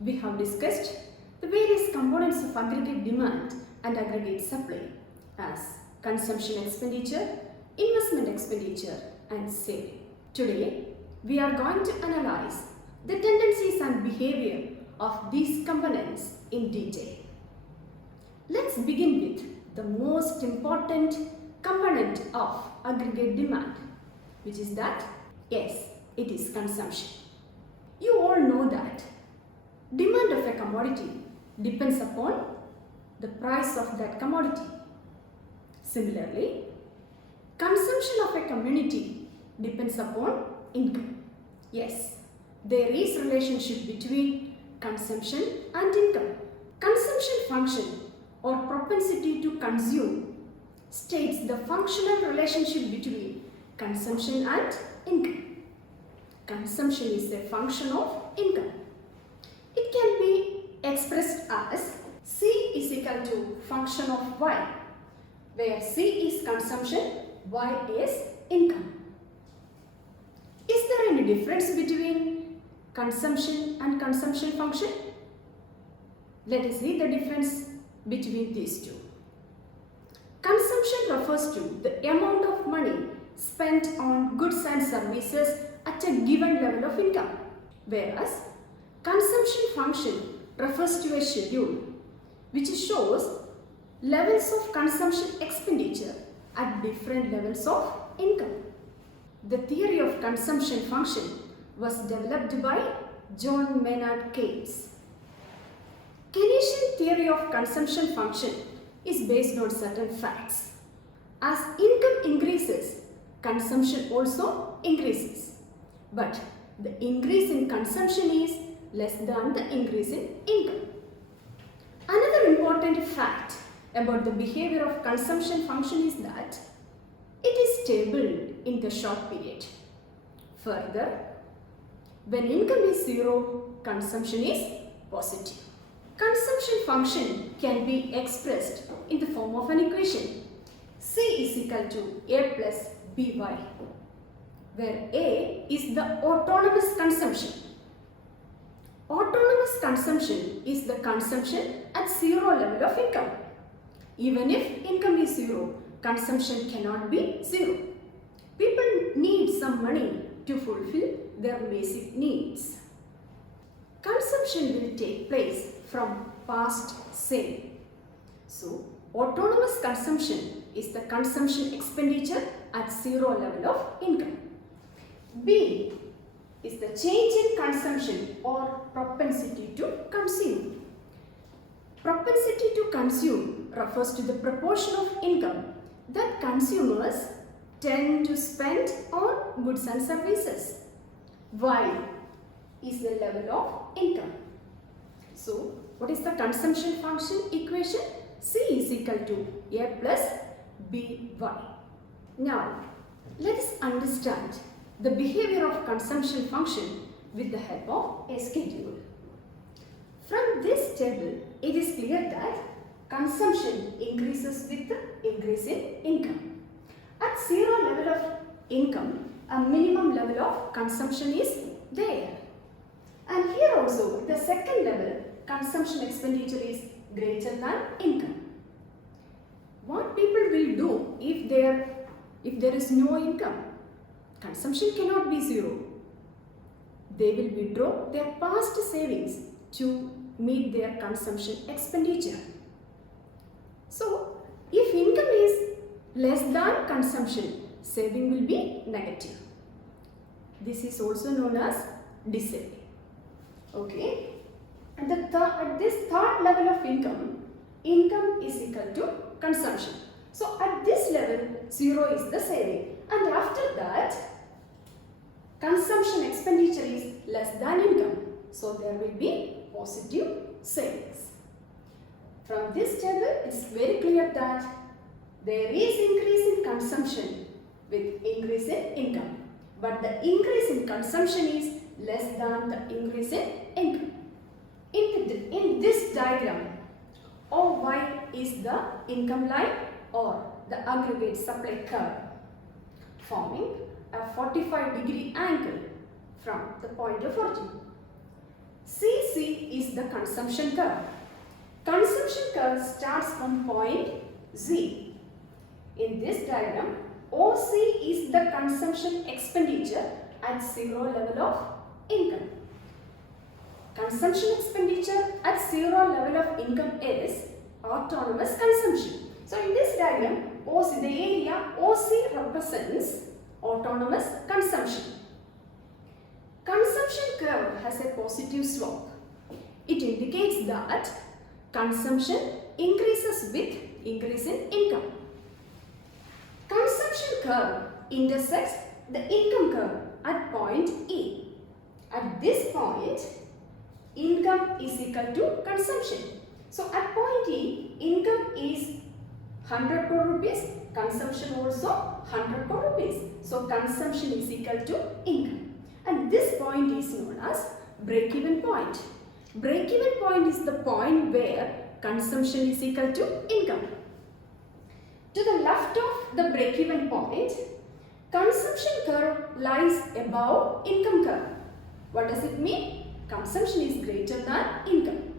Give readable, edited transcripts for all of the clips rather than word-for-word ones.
we have discussed the various components of aggregate demand and aggregate supply as consumption expenditure, investment expenditure and saving. Today, we are going to analyze the tendencies and behavior of these components in detail. Let's begin with the most important component of aggregate demand, which is that, yes, it is consumption. You all know that demand of a commodity depends upon the price of that commodity. Similarly, consumption of a community depends upon income. Yes, there is relationship between consumption and income. Consumption function or propensity to consume states the functional relationship between consumption and income. Consumption is a function of income. It can be expressed as C is equal to function of Y, where C is consumption, Y is income. Is there any difference between consumption and consumption function? Let us see the difference between these two. Consumption refers to the amount of money spent on goods and services at a given level of income, whereas consumption function refers to a schedule which shows levels of consumption expenditure at different levels of income. The theory of consumption function was developed by John Maynard Keynes. Keynesian theory of consumption function is based on certain facts. As income increases, consumption also increases. But the increase in consumption is less than the increase in income. Another important fact about the behavior of consumption function is that it is stable in the short period. Further, when income is zero, consumption is positive. Consumption function can be expressed in the form of an equation. C is equal to A plus BY, where A is the autonomous consumption. Autonomous consumption is the consumption at zero level of income. Even if income is zero, consumption cannot be zero. People need some money to fulfill their basic needs. Consumption will take place from past saving. So, autonomous consumption is the consumption expenditure at zero level of income. B is the change in consumption or propensity to consume. Propensity to consume refers to the proportion of income that consumers tend to spend on goods and services. Y is the level of income. So, what is the consumption function equation? C is equal to A plus BY. Now, let us understand the behavior of consumption function with the help of a schedule. From this table, it is clear that consumption increases with the increase in income. At zero level of income, a minimum level of consumption is there. And here also, the second level, consumption expenditure is greater than income. What people will do if there is no income? Consumption cannot be zero. They will withdraw their past savings to meet their consumption expenditure. So, if income is less than consumption, saving will be negative. This is also known as dissaving. Okay. At this third level of income, income is equal to consumption. So, at this level, zero is the saving. And after that, consumption expenditure is less than income. So, there will be positive savings. From this table, it is very clear that there is increase in consumption with increase in income. But the increase in consumption is less than the increase in income. In this diagram, OY is the income line or the aggregate supply curve, forming a 45-degree angle from the point of origin. CC OC is the consumption curve. Consumption curve starts from point Z. In this diagram, OC is the consumption expenditure at zero level of income. Consumption expenditure at zero level of income is autonomous consumption. So in this diagram, OC, the area OC represents autonomous consumption. Consumption curve has a positive slope. It indicates that consumption increases with increase in income. Consumption curve intersects the income curve at point E. At this point, income is equal to consumption. So at point E, income is 100 crore rupees, consumption also 100 crore rupees. So consumption is equal to income. And this point is known as break-even point. Break-even point is the point where consumption is equal to income. To the left of the break-even point, consumption curve lies above income curve. What does it mean? Consumption is greater than income.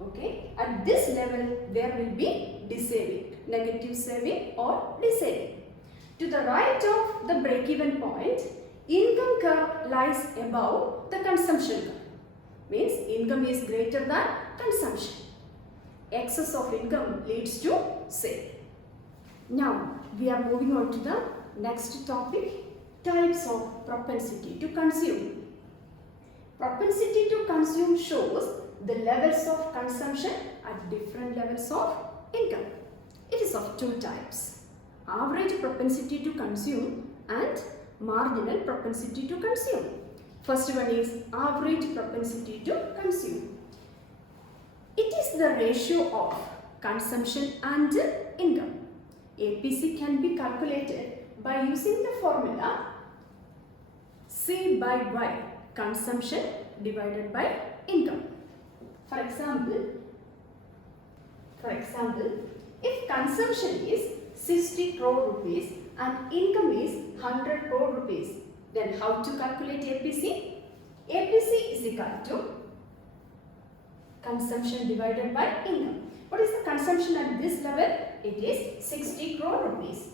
Okay, at this level there will be dissaving, negative saving or dissaving. To the right of the break-even point, income curve lies above the consumption curve. Means income is greater than consumption. Excess of income leads to saving. Now we are moving on to the next topic, types of propensity to consume. Propensity to consume shows the levels of consumption at different levels of income. It is of two types, average propensity to consume and marginal propensity to consume. First one is average propensity to consume. It is the ratio of consumption and income. APC can be calculated by using the formula C by Y, consumption divided by income. For example, if consumption is 60 crore rupees and income is 100 crore rupees, then how to calculate APC? APC is equal to consumption divided by income. What is the consumption at this level? It is 60 crore rupees.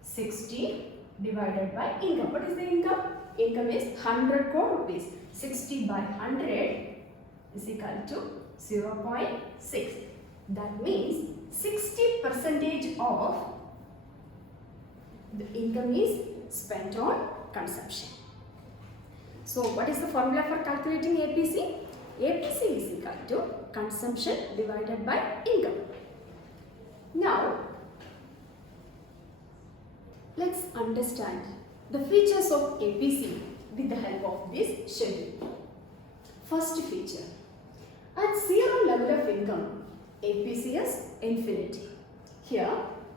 60 divided by income. What is the income? Income is 100 crore rupees. 60 by 100 is equal to 0.6. That means 60% of the income is spent on consumption. So what is the formula for calculating APC? APC is equal to consumption divided by income. Now let's understand the features of APC with the help of this schedule. First feature, at zero level of income, APC is infinity. Here,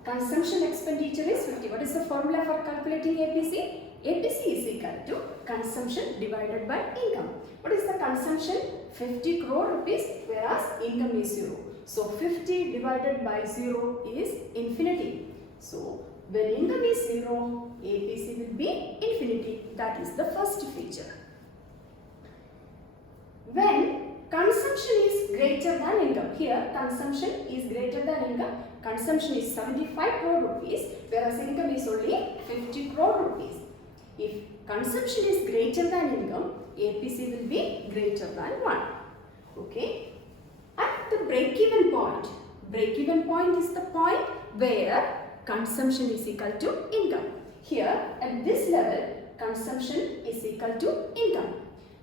consumption expenditure is 50. What is the formula for calculating APC? APC is equal to consumption divided by income. What is the consumption? 50 crore rupees, whereas income is 0. So 50 divided by 0 is infinity. So when income is 0, APC will be infinity. That is the first feature. When consumption is greater than income, here consumption is greater than income. Consumption is 75 crore rupees, whereas income is only 50 crore rupees. If consumption is greater than income, APC will be greater than 1. Okay. At the break-even point is the point where consumption is equal to income. Here, at this level, consumption is equal to income.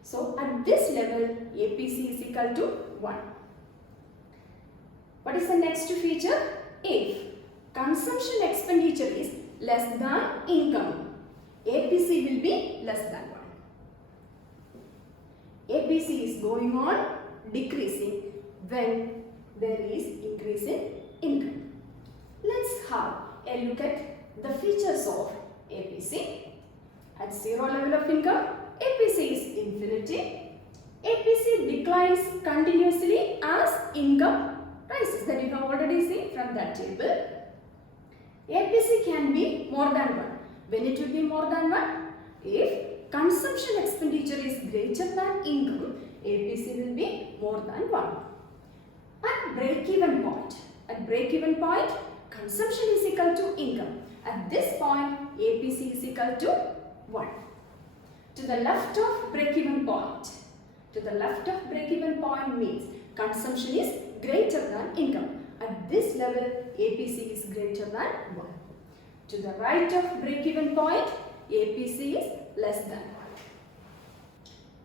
So, at this level, APC is equal to 1. What is the next feature? If consumption expenditure is less than income, APC will be less than 1. APC is going on decreasing when there is increase in income. Let's have a look at the features of APC. At zero level of income, APC is infinity. APC declines continuously as income rises. That you have already seen from that table. APC can be more than 1. When it will be more than 1? If consumption expenditure is greater than income, APC will be more than 1. At break-even point, consumption is equal to income. At this point, APC is equal to 1. To the left of break-even point. To the left of break-even point means consumption is greater than income. At this level, APC is greater than 1. To the right of break-even point, APC is less than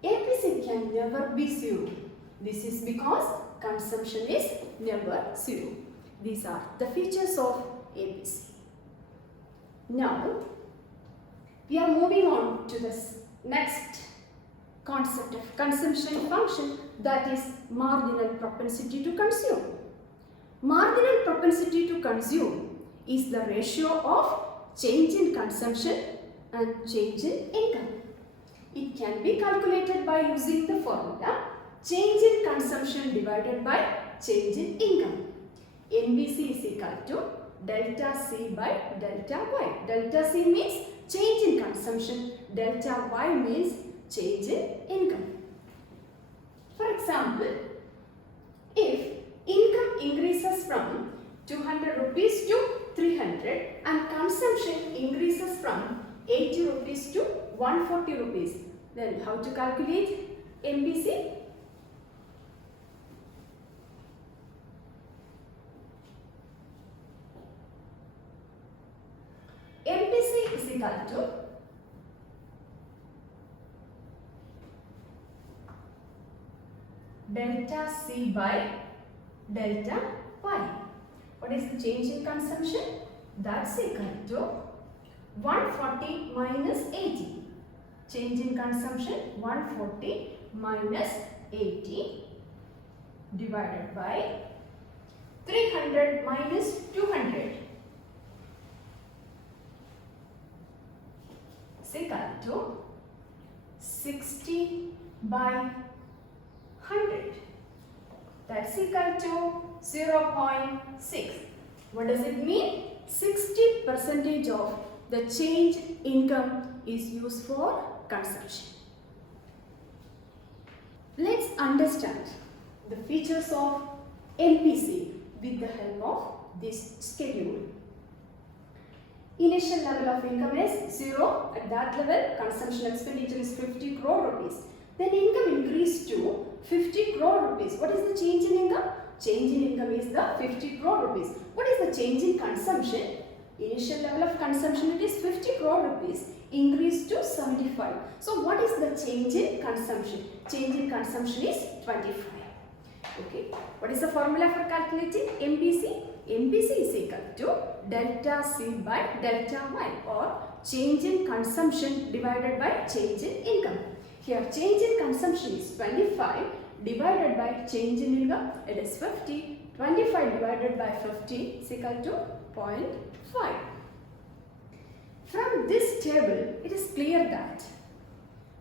1. APC can never be 0. This is because consumption is never 0. These are the features of APC. Now, we are moving on to the next concept of consumption function, that is marginal propensity to consume. Marginal propensity to consume is the ratio of change in consumption and change in income. It can be calculated by using the formula change in consumption divided by change in income. NBC is equal to delta C by delta Y. Delta C means change in consumption, delta Y means change in income. For example, if income increases from 200 rupees to 300 and consumption increases from 80 rupees to 140 rupees, then how to calculate MBC? MBC is equal to delta C by delta Y. What is the change in consumption? That's equal to 140 minus 80. Change in consumption 140 minus 80 divided by 300 minus 200 is equal to 60 by 100. That's equal to 0.6. What does it mean? 60% of the change income is used for consumption. Let's understand the features of MPC with the help of this schedule. Initial level of income is 0. At that level, consumption expenditure is 50 crore rupees. Then income increased to 50 crore rupees. What is the change in income? Change in income is the 50 crore rupees. What is the change in consumption? Initial level of consumption it is 50 crore rupees. Increased to 75. So what is the change in consumption? Change in consumption is 25. Okay. What is the formula for calculating MPC? MPC is equal to delta C by delta Y, or change in consumption divided by change in income. Here change in consumption is 25 divided by change in income, it is 50. 25 divided by 50 is equal to 0.5. From this table, it is clear that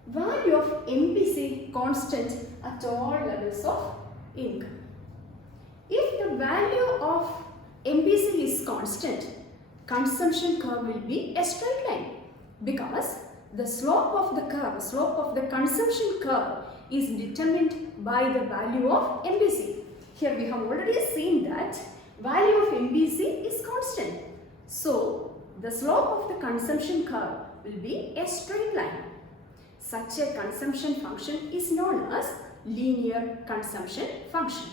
value of MPC constant at all levels of income. If the value of MPC is constant, consumption curve will be a straight line, because the slope of the consumption curve is determined by the value of MPC. Here we have already seen that value of MPC is constant. So the slope of the consumption curve will be a straight line. Such a consumption function is known as linear consumption function.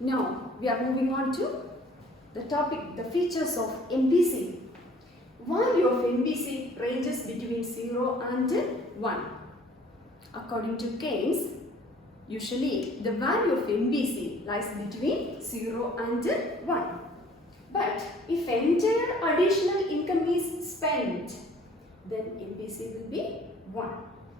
Now we are moving on to the topic, the features of MPC. Value of MPC ranges between 0 and 1. According to Keynes, usually the value of MPC lies between 0 and 1. But if entire additional income is spent, then MPC will be 1.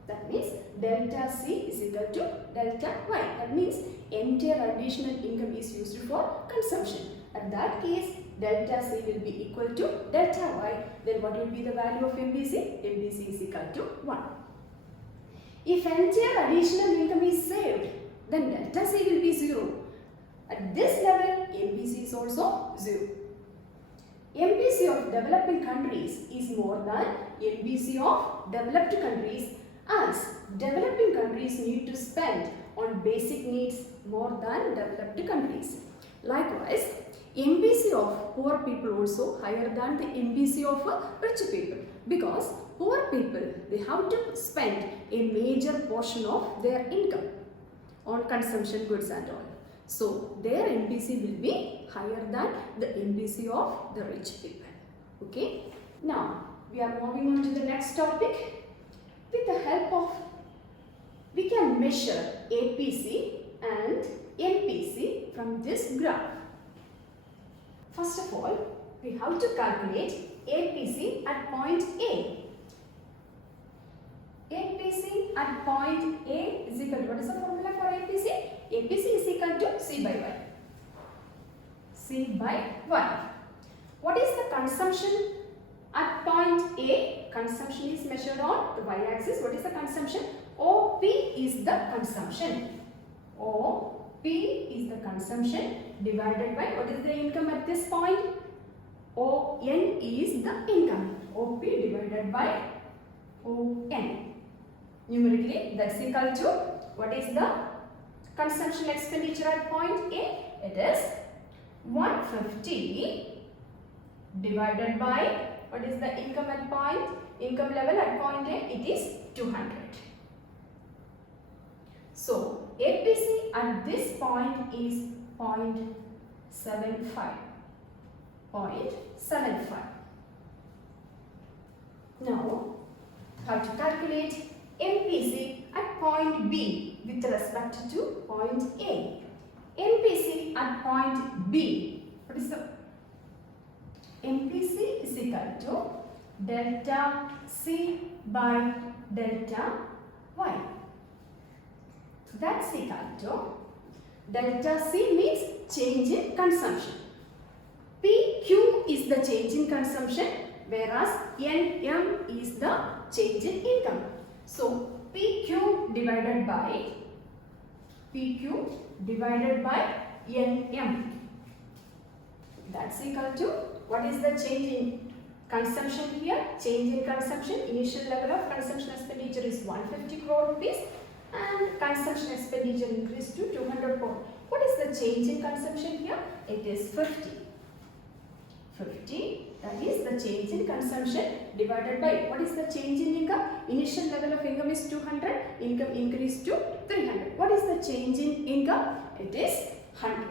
That means delta C is equal to delta Y. That means entire additional income is used for consumption. At that case, delta C will be equal to delta Y. Then what will be the value of MPC? MPC is equal to 1. If entire additional income is saved, then delta C will be 0. At this level, MPC is also 0. MPC of developing countries is more than MPC of developed countries, as developing countries need to spend on basic needs more than developed countries. Likewise, MPC of poor people also higher than the MPC of rich people, because poor people, they have to spend a major portion of their income on consumption goods and all. So their MPC will be higher than the MPC of the rich people. Okay. Now we are moving on to the next topic. With the help of, we can measure APC and MPC from this graph. First of all, we have to calculate APC at point A. APC at point A is equal to, what is the formula for APC? APC is equal to C by Y. C by Y. What is the consumption at point A? Consumption is measured on the y-axis. What is the consumption? OP is the consumption. OP is the consumption divided by, what is the income at this point? ON is the income. OP divided by ON. Numerically, that's equal to, what is the consumption expenditure at point A? It is 150 divided by, what is the income at point? Income level at point A, it is 200. So, APC at this point is 0.75. 0.75. Now, how to calculate MPC at point B with respect to point A. MPC at point B, what is the MPC is equal to delta C by delta Y. That's equal to, delta C means change in consumption. PQ is the change in consumption, whereas NM is the change in income. So, PQ divided by NM. That's equal to, what is the change in consumption here? Change in consumption, initial level of consumption expenditure is 150 crore rupees and consumption expenditure increased to 200 crore. What is the change in consumption here? It is 50. 50, that is the change in consumption divided by, what is the change in income? Initial level of income is 200, income increased to 300. What is the change in income? It is 100.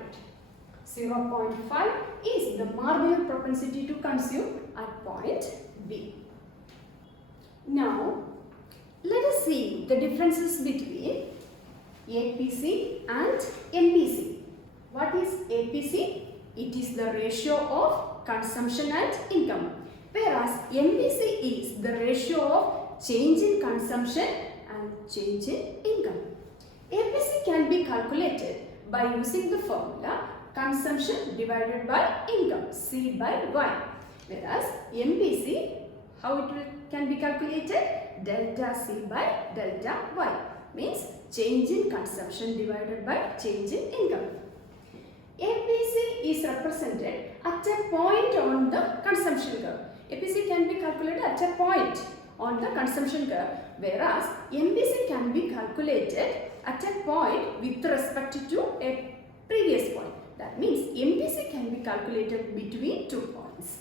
0.5 is the marginal propensity to consume at point B. Now, let us see the differences between APC and MPC. What is APC? It is the ratio of consumption and income, whereas MPC is the ratio of change in consumption and change in income. APC can be calculated by using the formula consumption divided by income, C by Y, whereas MPC, how it can be calculated? Delta C by delta Y, means change in consumption divided by change in income. APC is represented at a point on the consumption curve. APC can be calculated at a point on the consumption curve, whereas MPC can be calculated at a point with respect to a previous point. That means MPC can be calculated between 2 points.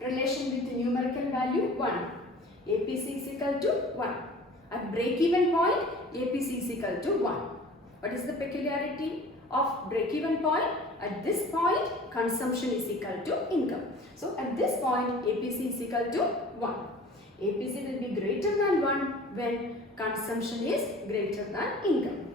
Relation with the numerical value 1. APC is equal to 1. At break-even point, APC is equal to 1. What is the peculiarity of break-even point? At this point, consumption is equal to income. So, at this point, APC is equal to 1. APC will be greater than 1 when consumption is greater than income.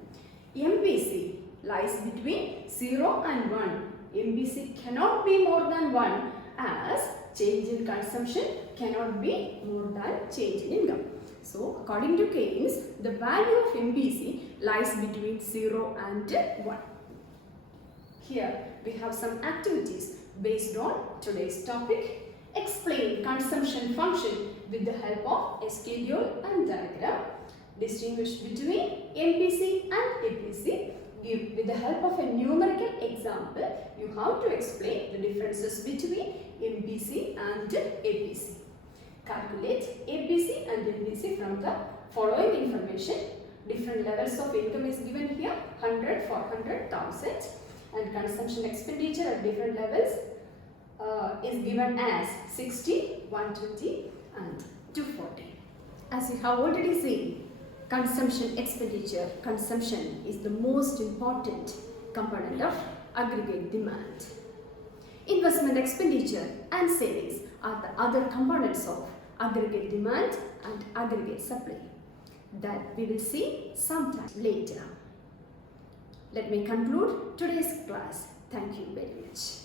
MPC lies between 0 and 1. MPC cannot be more than 1 as change in consumption cannot be more than change in income. So, according to Keynes, the value of MPC lies between 0 and 1. Here we have some activities based on today's topic. Explain consumption function with the help of a schedule and diagram. Distinguish between MPC and APC. With the help of a numerical example, you have to explain the differences between MPC and APC. Calculate APC and MPC from the following information. Different levels of income is given here, 100, 400, 1000, and consumption expenditure at different levels is given as 60, 120 and 240. As you have already seen, consumption expenditure, consumption is the most important component of aggregate demand. Investment expenditure and savings are the other components of aggregate demand and aggregate supply that we will see sometime later. Let me conclude today's class. Thank you very much.